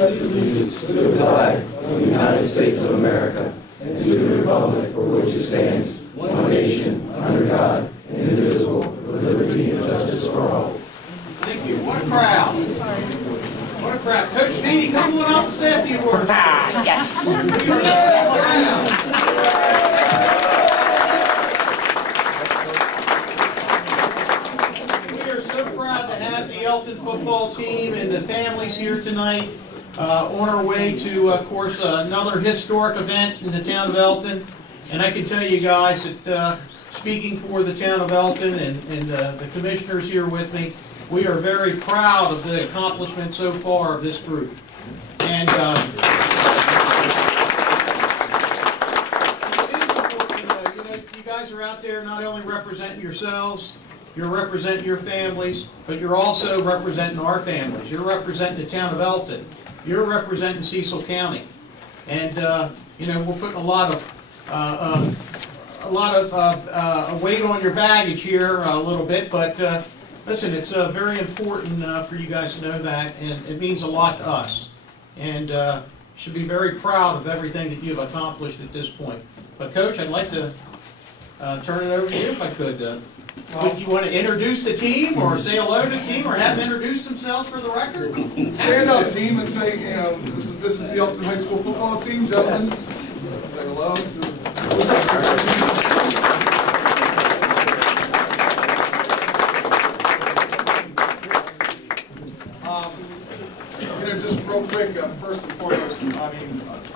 allegiance to the flag of the United States of America and to the republic for which it stands, one nation, under God, indivisible, with liberty and justice for all. Thank you. What a crowd. What a crowd. Coach Meany, come on up and say a few words. Yes. We are so proud to have the Elkton football team and the families here tonight on our way to, of course, another historic event in the town of Elkton. And I can tell you guys that speaking for the town of Elkton and the commissioners here with me, we are very proud of the accomplishment so far of this group. And it is important, you guys are out there not only representing yourselves, you're representing your families, but you're also representing our families. You're representing the town of Elkton. You're representing Cecil County. And we're putting a lot of weight on your baggage here a little bit, but listen, it's very important for you guys to know that, and it means a lot to us. And you should be very proud of everything that you've accomplished at this point. But Coach, I'd like to turn it over to you if I could. Would you want to introduce the team, or say hello to the team, or have them introduce themselves for the record? Stand up, team, and say, this is the Elkton High School football team, gentlemen. Say hello to... just real quick, first and foremost,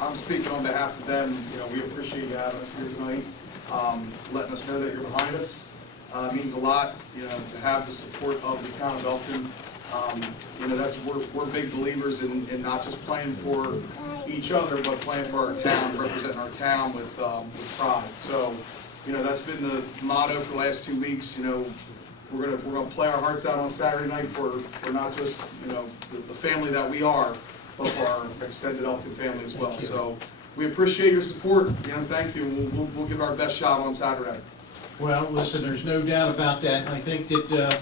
I'm speaking on behalf of them. We appreciate you having us here tonight, letting us know that you're behind us. It means a lot, to have the support of the town of Elkton. We're big believers in not just playing for each other, but playing for our town, representing our town with pride. So, that's been the motto for the last 2 weeks. We're gonna play our hearts out on Saturday night for not just the family that we are, but for our extended Elkton family as well. So we appreciate your support. Thank you. We'll give our best shot on Saturday. Well, listen, there's no doubt about that. I think that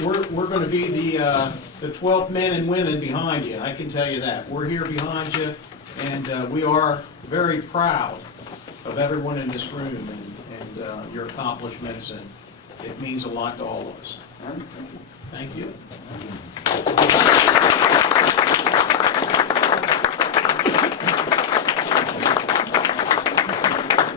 we're going to be the 12 men and women behind you. I can tell you that. We're here behind you, and we are very proud of everyone in this room and your accomplishments, and it means a lot to all of us. Thank you.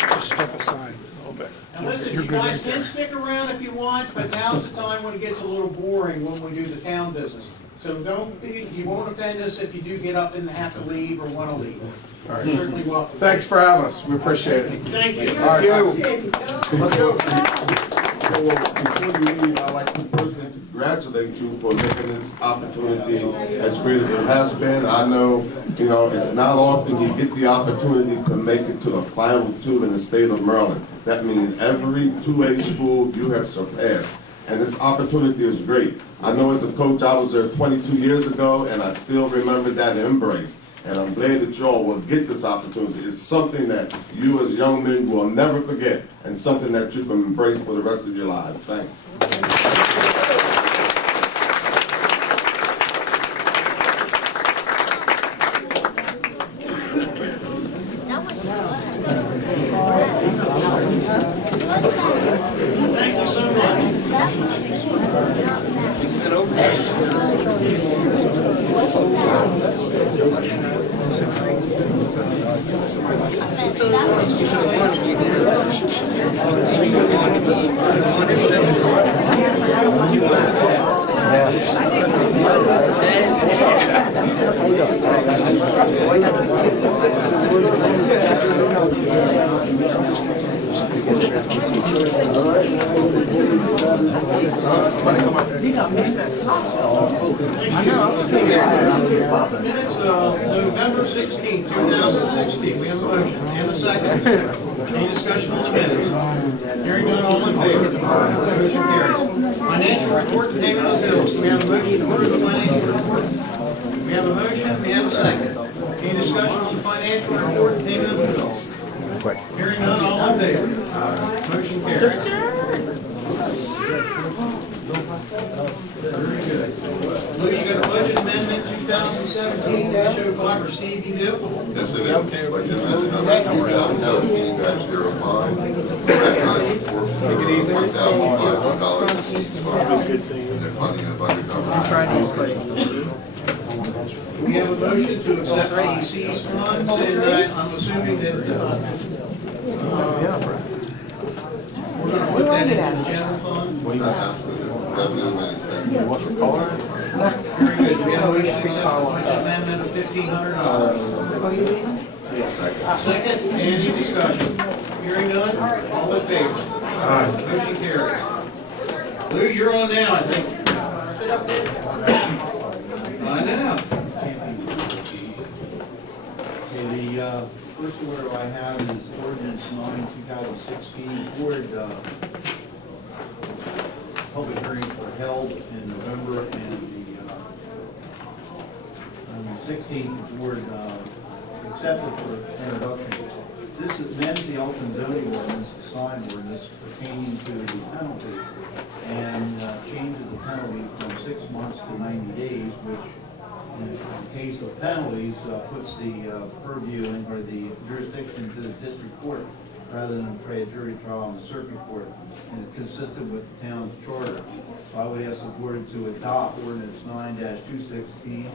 Just step aside a little bit. And listen, you guys can stick around if you want, but now's the time when it gets a little boring when we do the town business. So you won't offend us if you do get up and have to leave or want to leave. You're certainly welcome. Thanks for having us. We appreciate it. Thank you. All right, Let's go. Before you leave, I'd like to personally congratulate you for making this opportunity as great as it has been. I know, it's not often you get the opportunity to make it to the final two in the state of Maryland. That means every 2A school you have surpassed. And this opportunity is great. I know as a coach, I was there 22 years ago, and I still remember that embrace. And I'm glad that you all will get this opportunity. It's something that you as young men will never forget, and something that you can embrace for the rest of your lives. Thanks. Thank you so Minutes of November 16, 2016. We have a motion and a second. Any discussion on the minutes? Hearing none, all in favor? Motion carries. Financial report and payment of bills. Do we have a motion to approve the financial report? We have a motion. We have a second. Any discussion on the financial report and payment of the bills? Hearing none, all in favor? Motion carries. Very good. Lou, you got a budget amendment 2017? Show 5, or Steve, you do? Yes, it is. Like you mentioned, I'm downtown, meaning that zero fine. That guy was forfeit $1,500 in seats. They're funding it by the government. We have a motion to accept AEC's funds, and I'm assuming that we're going to put that into the general fund. Absolutely. Revenue management. Very good. We have a motion to accept the budget amendment of $1,500. Second, any discussion? Hearing none, all in favor? Motion carries. Lou, you're on now, I think. Find out. Okay, the first order I have is ordinance 9/2016. Board public hearings were held in November, and the 16th board accepted for introduction. This amends the Elkton zoning ordinance, the sign ordinance pertaining to the penalty, and changes the penalty from 6 months to 90 days, which in case of penalties, puts the purview or the jurisdiction to the district court rather than pay a jury trial in the circuit court, and is consistent with the town's charter. So I would ask the board to adopt ordinance 9/2016.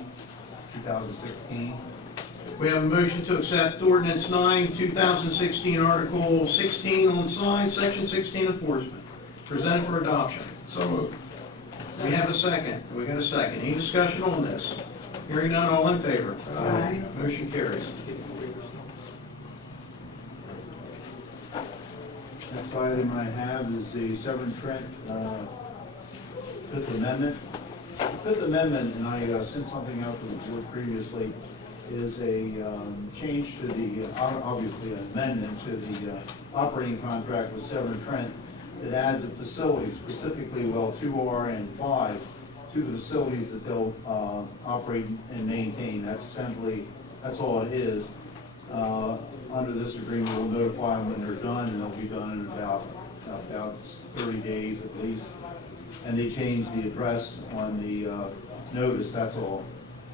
We have a motion to accept ordinance 9/2016, Article 16 on signs, Section 16 enforcement, presented for adoption. So moved. We have a second. We got a second. Any discussion on this? Hearing none, all in favor? Aye. Motion carries. Next item I have is the Severn Trent Fifth Amendment. The Fifth Amendment, and I sent something out to the board previously, is a change to the, obviously an amendment to the operating contract with Severn Trent that adds a facility, specifically well 2R and 5, to the facilities that they'll operate and maintain. That's all it is. Under this agreement, we'll notify them when they're done, and they'll be done in about 30 days at least. And they change the address on the notice, that's all.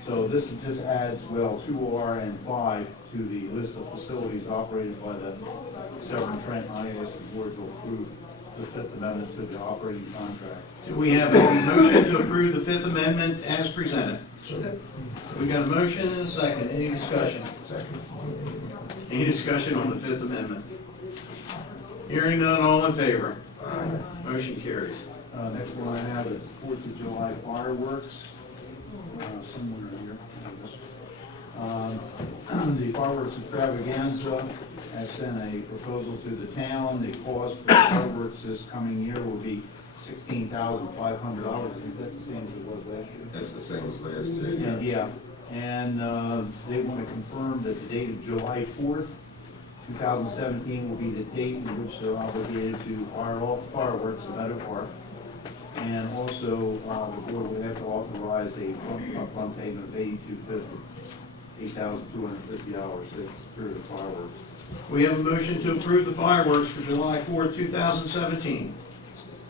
So this just adds well 2R and 5 to the list of facilities operated by the Severn Trent. I ask the board to approve the Fifth Amendment to the operating contract. Do we have a motion to approve the Fifth Amendment as presented? We got a motion and a second. Any discussion? Any discussion on the Fifth Amendment? Hearing none, all in favor? Aye. Motion carries. Next one I have is 4th of July fireworks. Somewhere here. The fireworks extravaganza has sent a proposal to the town. The cost for fireworks this coming year will be $16,500. Is that the same as it was last year? That's the same as last year. And, yeah, and they want to confirm that the date of July 4th, 2017 will be the date in which they're obligated to fire off fireworks at Meadow Park. And also, the board will have to authorize a upfront payment of $8,250 to secure the fireworks. We have a motion to approve the fireworks for July 4th, 2017.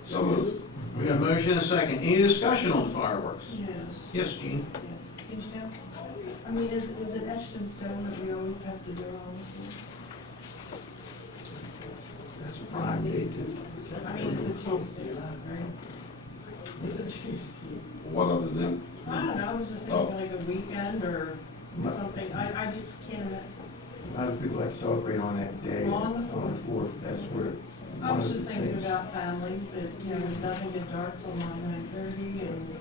So moved. We got a motion and a second. Any discussion on the fireworks? Yes. Yes, Gene? Yes. I mean, is it etched in stone that we always have to do all That's a prime day too. I mean, it's a Tuesday, right? It's a Tuesday. What other day? I don't know, I was just thinking like a weekend or something. I just can't imagine. A lot of people like to celebrate on that day, On on the the 4th, that's where. I was just thinking about families that, you know, it doesn't get dark till 9:30 and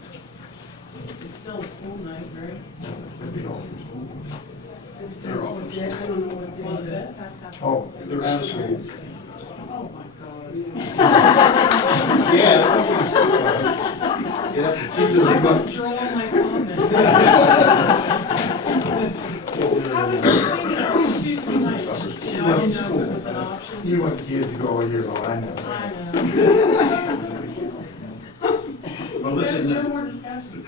it's still a school night, right? They'll be off from school. They're off. I don't know what day it is. Oh, They're out of school. Oh, my God. Yeah. I withdraw my comment. I was just thinking of Tuesday night. You know, I didn't know if it was an option. you want the kids to go all year long, I know. I know. Well, listen, No more discussion.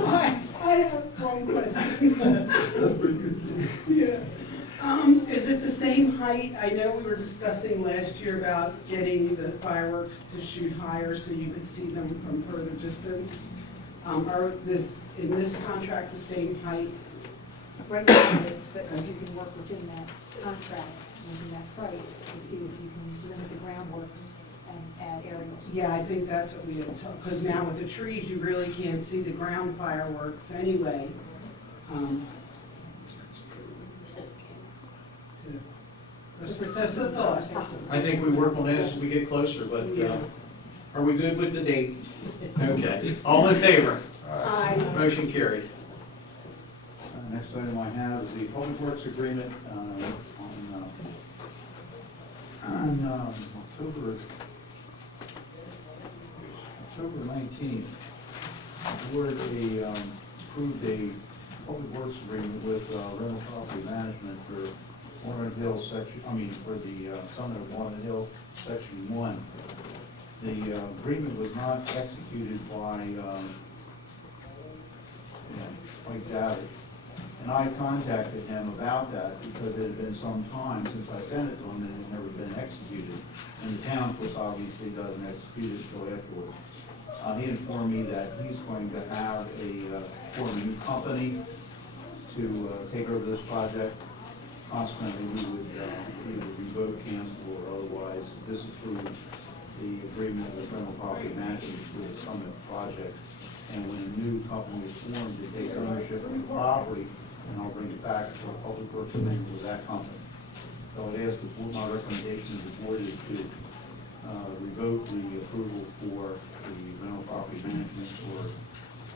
I have one question. That's pretty good too. Yeah. Is it the same height? I know we were discussing last year about getting the fireworks to shoot higher so you could see them from further distance. Are in this contract the same height regular bids, but you can work within that contract, within that price, to see if you can limit the groundworks and add aerials. Yeah, I think that's what we had talked, because now with the trees, you really can't see the ground fireworks anyway. Just a thought. I think we work on that as we get closer, but are we good with the date? Okay. All in favor? Aye. Motion carried. Next item I have is the Public Works Agreement on October 19th. The board approved a Public Works Agreement with Rental Property Management for Walnut Hill for the Summit of Walnut Hill, Section 1. The agreement was not executed by David. And I contacted him about that because it had been some time since I sent it to him and it had never been executed. And the town, of course, obviously doesn't execute it until afterwards. He informed me that he's going to have form a new company to take over this project. Consequently, we would either revoke, cancel, or otherwise disapprove the agreement with Rental Property Management for the Summit project. And when a new company is formed, it takes ownership of the property, and I'll bring it back to the Public Works Agreement with that company. So I'd ask the board, my recommendation to the board is to revoke the approval for the Rental Property Management for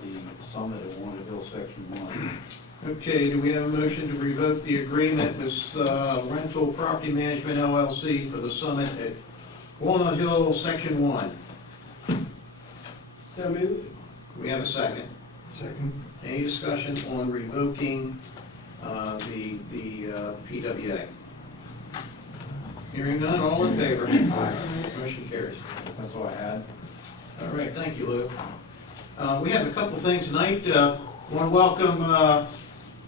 the Summit at Walnut Hill Section 1. Okay, do we have a motion to revoke the agreement with Rental Property Management LLC for the Summit at Walnut Hill Section 1? So moved. We have a second. Second. Any discussion on revoking the PWA? Hearing none, all in favor? Aye. Motion carries. That's all I had. All right, thank you, Lou. We have a couple things tonight. Want to welcome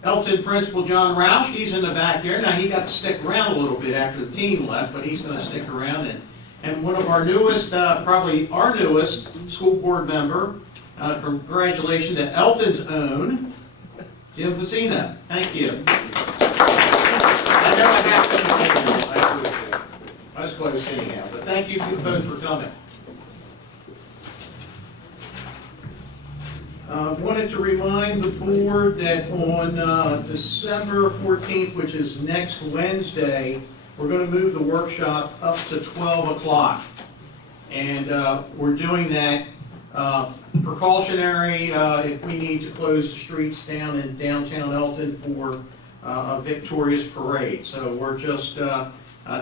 Elkton Principal John Roush. He's in the back there. Now, he got to stick around a little bit after the team left, but he's going to stick around. And one of our newest, probably our newest, school board member, congratulations to Elkton's own, Jim Facina. Thank you. I know I have to thank you. I was close anyhow, but thank you both for coming. Wanted to remind the board that on December 14th, which is next Wednesday, we're going to move the workshop up to 12 o'clock. And we're doing that precautionary if we need to close the streets down in downtown Elkton for a victorious parade. So we're just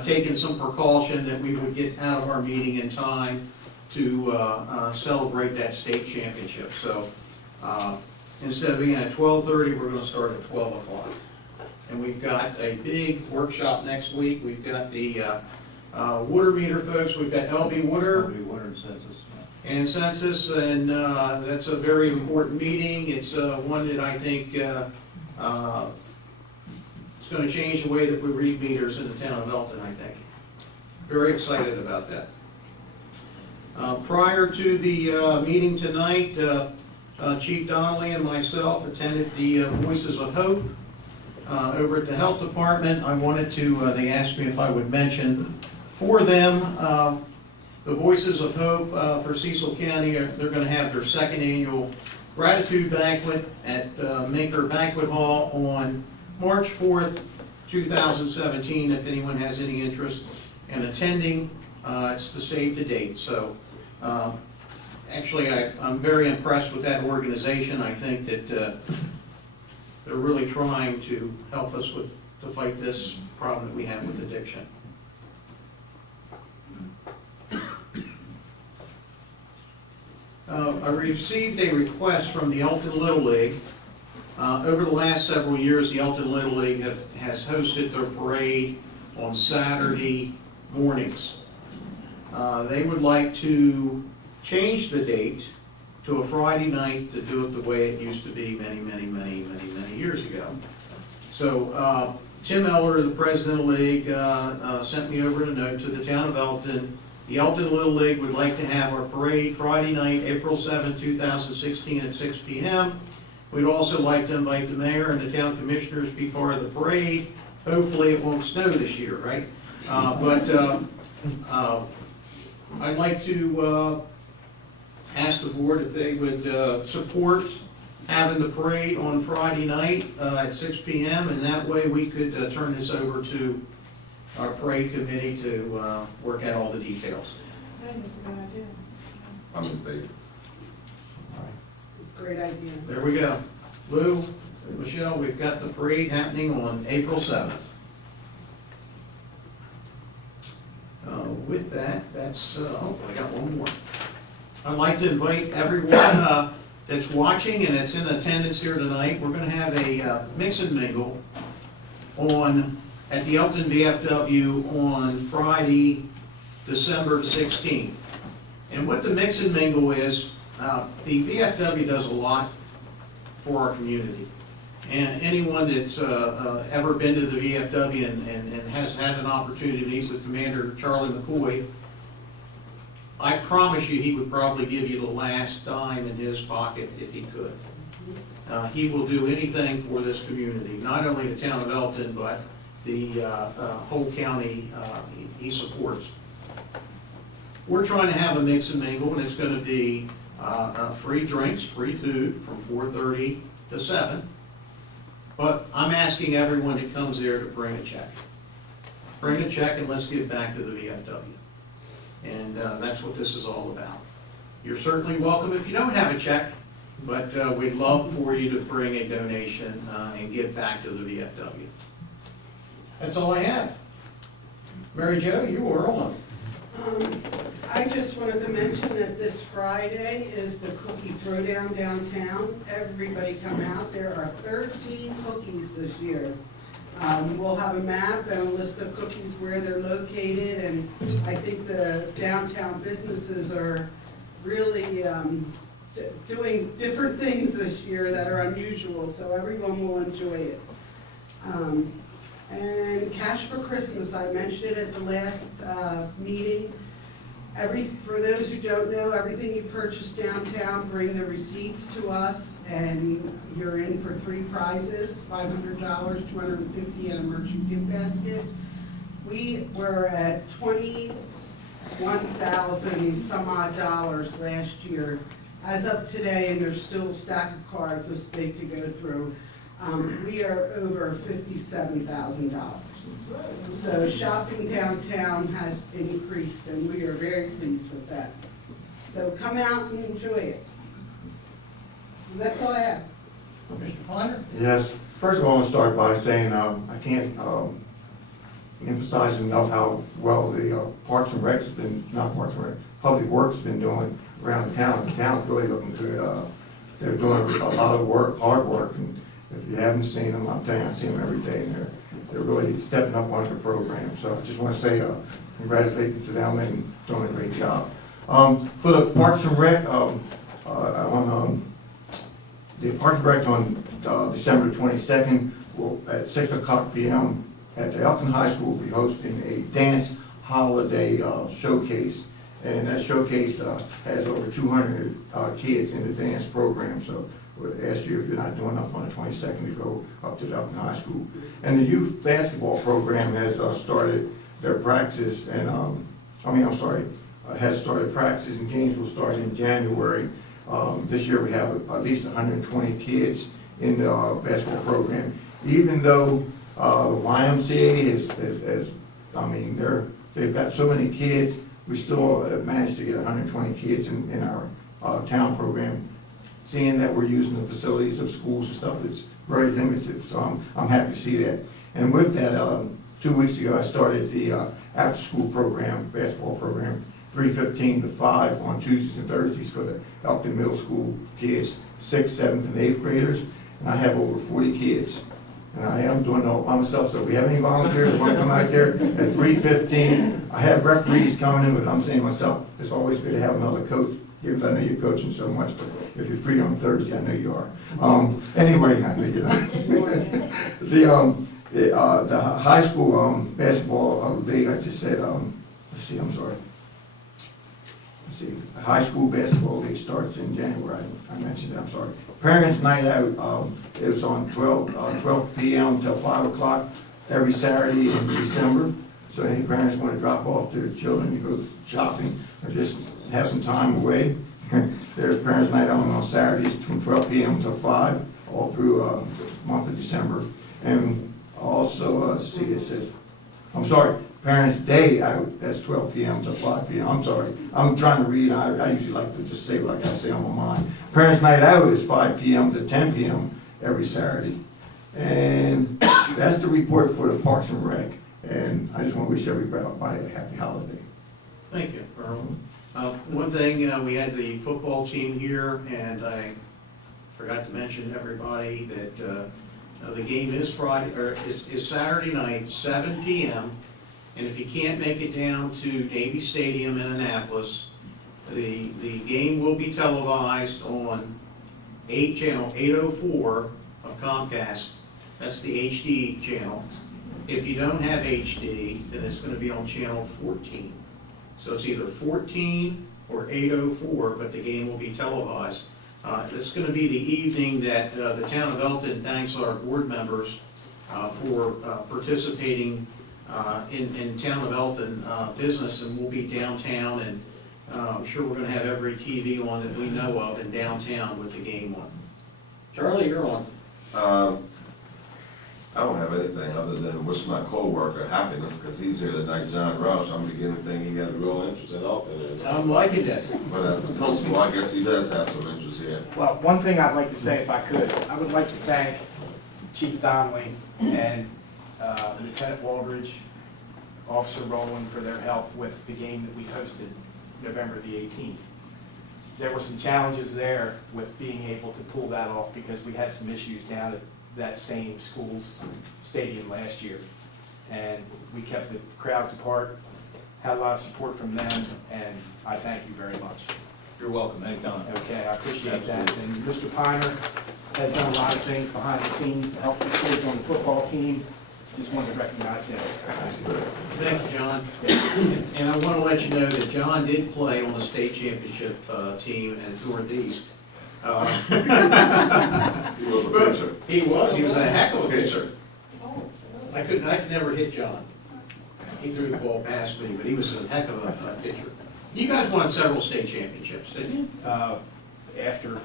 taking some precaution that we would get out of our meeting in time to celebrate that state championship. So instead of being at 12:30, we're going to start at 12 o'clock. And we've got a big workshop next week. We've got the water meter folks. We've got LB Water. LB Water and Census. And census, and that's a very important meeting. It's one that I think it's going to change the way that we read meters in the town of Elkton, I think. Very excited about that. Prior to the meeting tonight, Chief Donnelly and myself attended the Voices of Hope over at the Health Department. I wanted to, they asked me if I would mention for them the Voices of Hope for Cecil County. They're going to have their second annual gratitude banquet at Maker Banquet Hall on March 4th, 2017. If anyone has any interest in attending, it's to save the date. So actually, I'm very impressed with that organization. I think that they're really trying to help us to fight this problem that we have with addiction. I received a request from the Elkton Little League. Over the last several years, the Elkton Little League has hosted their parade on Saturday mornings. They would like to change the date to a Friday night to do it the way it used to be many years ago. So Tim Eller, the president of the league, sent me over a note to the town of Elkton. The Elkton Little League would like to have our parade Friday night, April 7, 2016 at 6 p.m. We'd also like to invite the mayor and the town commissioners to be part of the parade. Hopefully it won't snow this year, right? I'd like to ask the board if they would support having the parade on Friday night at 6 p.m. and that way we could turn this over to our parade committee to work out all the details. I think it's a good idea. I'm in favor. Great idea. There we go. Lou, Michelle, we've got the parade happening on April 7th. With that, that's, I got one more. I'd like to invite everyone that's watching and that's in attendance here tonight. We're going to have a mix and mingle at the Elkton VFW on Friday, December 16th. And what the mix and mingle is, the VFW does a lot for our community. And anyone that's ever been to the VFW and has had an opportunity to meet with Commander Charlie McCoy, I promise you he would probably give you the last dime in his pocket if he could. He will do anything for this community, not only the town of Elkton, but the whole county he supports. We're trying to have a mix and mingle, and it's going to be free drinks, free food from 4:30 to 7. But I'm asking everyone that comes there to bring a check. Bring a check and let's give back to the VFW. And that's what this is all about. You're certainly welcome if you don't have a check, but we'd love for you to bring a donation and give back to the VFW. That's all I have. Mary Jo, you are on. I just wanted to mention that this Friday is the cookie throwdown downtown. Everybody come out. There are 13 cookies this year. We'll have a map and a list of cookies where they're located, and I think the downtown businesses are really doing different things this year that are unusual, so everyone will enjoy it. And Cash for Christmas, I mentioned it at the last meeting. For those who don't know, everything you purchase downtown, bring the receipts to us, and you're in for 3 prizes, $500, $250, and a merchant gift basket. We were at $21,000 some odd dollars last year. As of today, and there's still a stack of cards this big to go through, we are over $57,000. So shopping downtown has increased, and we are very pleased with that. So come out and enjoy it. And that's all I have. Mr. Kleiner? Yes. First of all, I want to start by saying I can't emphasize enough how well the Parks and Recs has been, not Parks and Rec, Public Works has been doing around the town. The town's really looking good. They're doing a lot of work, hard work, and if you haven't seen them, I'm telling you, I see them every day, and they're really stepping up on their program. So I just want to say congratulations to them and doing a great job. For the Parks and Rec, the Parks and Rec on December 22nd at 6 o'clock p.m. at the Elkton High School will be hosting a dance holiday showcase. And that showcase has over 200 kids in the dance program. So would ask you if you're not doing enough on the 22nd to go up to the Elkton High School. And the youth basketball program has started their practice, and has started practice, and games will start in January. This year we have at least 120 kids in the basketball program. Even though the YMCA they've got so many kids, we still managed to get 120 kids in our town program. Seeing that we're using the facilities of schools and stuff, it's very limited, so I'm happy to see that. And with that, 2 weeks ago, I started the after-school program, basketball program, 3:15 to 5 on Tuesdays and Thursdays for the Elkton Middle School kids, 6th, 7th, and 8th graders, and I have over 40 kids. And I am doing it all by myself, so if we have any volunteers that want to come out there at 3:15, I have referees coming in, but I'm saying myself, it's always good to have another coach. Because I know you're coaching so much, but if you're free on Thursday, I know you are. Anyway, I know you're not. The high school basketball league, I just said, the high school basketball league starts in January. I mentioned that, I'm sorry. Parents' Night Out, it was on 12 p.m. till 5 o'clock every Saturday in December. So any parents want to drop off their children to go shopping or just have some time away, there's Parents' Night Out on Saturdays from 12 p.m. till 5, all through the month of December. And also, let's see, it says, I'm sorry, Parents' Day Out, that's 12 p.m. to 5 p.m. I'm sorry, I'm trying to read, I usually like to just say what I say on my mind. Parents' Night Out is 5 p.m. to 10 p.m. every Saturday. And that's the report for the Parks and Rec. And I just want to wish everybody a happy holiday. Thank you, Earl. One thing, we had the football team here, and I forgot to mention to everybody that the game is Friday, or is Saturday night, 7 p.m. And if you can't make it down to Navy Stadium in Annapolis, the game will be televised on channel 804 of Comcast. That's the HD channel. If you don't have HD, then it's going to be on channel 14. So it's either 14 or 804, but the game will be televised. It's going to be the evening that the town of Elkton thanks our board members for participating in town of Elkton business, and we'll be downtown, and I'm sure we're going to have every TV on that we know of in downtown with the game on. Charlie, you're on. I don't have anything other than wish my co-worker happiness, because he's here tonight, John Roush. I'm beginning to think he has a real interest in Elkton. I'm liking this. But as the principal, I guess he does have some interest here. Well, one thing I'd like to say, if I could, I would like to thank Chief Donnelly and Lieutenant Waldridge, Officer Rowland for their help with the game that we hosted November the 18th. There were some challenges there with being able to pull that off because we had some issues down at that same school's stadium last year. And we kept the crowds apart, had a lot of support from them, and I thank you very much. You're welcome, anytime. Okay, I appreciate that. And Mr. Piner has done a lot of things behind the scenes to help the kids on the football team. Just wanted to recognize him. Thank you, John. And I want to let you know that John did play on the state championship team in Northeast. He was a pitcher. He was a heck of a pitcher. I could never hit John. He threw the ball past me, but he was a heck of a pitcher. You guys won several state championships, didn't you? Afterwards,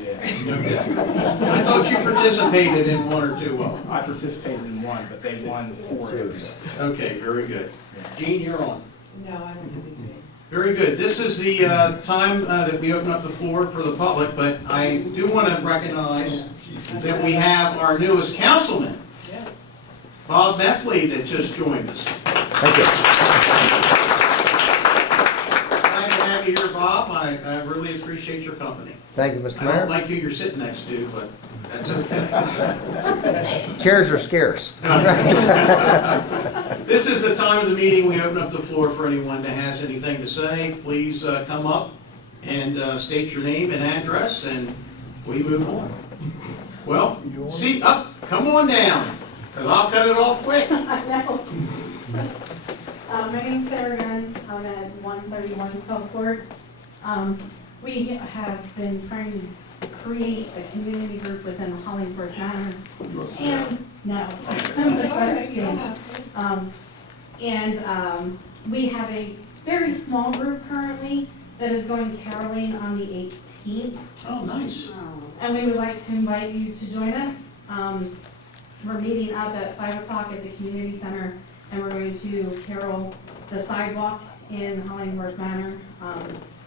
yeah. No kidding. I thought you participated in one or two of them. I participated in one, but they won 4 others. Okay, very good. Gene, you're on. No, I don't have anything. Very good. This is the time that we open up the floor for the public, but I do want to recognize that we have our newest councilman, Yes. Bob Meffley, that just joined us. Thank you. Glad to have you here, Bob. I really appreciate your company. Thank you, Mr. I don't Mayor. like who you're sitting next to, but that's okay. Chairs are scarce. This is the time of the meeting. We open up the floor for anyone that has anything to say. Please come up and state your name and address, and we move on. Well, see, come on down, because I'll cut it off quick. I know. My name's Sarah Guns. I'm at 131 Gulfport. We have been trying to create a community group within Hollingsworth Manor. And, no. We have a very small group currently that is going caroling on the 18th. Oh, nice. And we would like to invite you to join us. We're meeting up at 5 o'clock at the community center, and we're going to carol the sidewalk in Hollingsworth Manor.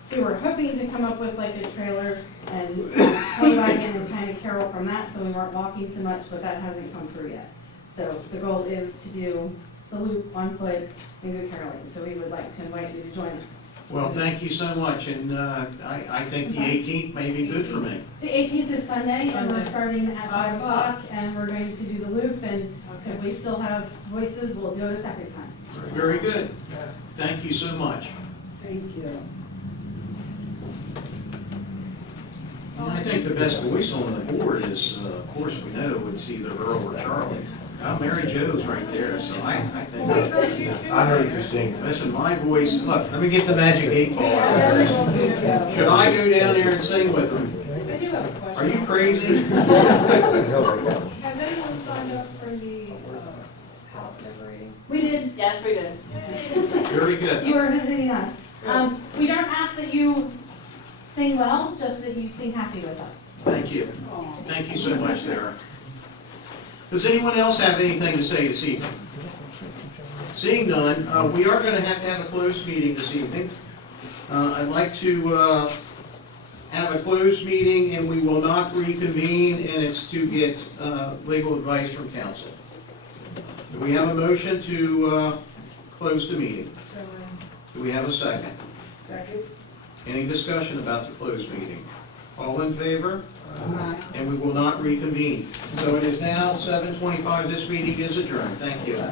We were hoping to come up with like a trailer and play wagon and kind of carol from that, so we weren't walking so much, but that hasn't come through yet. So the goal is to do the loop on foot and go caroling. So we would like to invite you to join us. Well, thank you so much, and I think the 18th may be good for me. The 18th is Sunday, and we're starting at 5 o'clock, and we're going to do the loop, and if we still have voices, we'll do it a second time. Very good. Thank you so much. Thank you. I think the best voice on the board is, of course, we know it's either Earl or Charlie. Mary Jo's right there, so I think. I know what you're saying. Listen, my voice, look, let me get the magic 8 ball out there. Should I go down there and sing with them? Are you crazy? Has anyone signed up for the house decorating? We did. Yes, we did. Very good. You were visiting us. We don't ask that you sing well, just that you sing happy with us. Thank you. Thank you so much, Sarah. Does anyone else have anything to say this evening? Seeing none, we are going to have a closed meeting this evening. I'd like to have a closed meeting, and we will not reconvene, and it's to get legal advice from counsel. Do we have a motion to close the meeting? Do we have a second? Second? Any discussion about the closed meeting? All in favor? Aye. And we will not reconvene. So it is now 7:25. This meeting is adjourned. Thank you.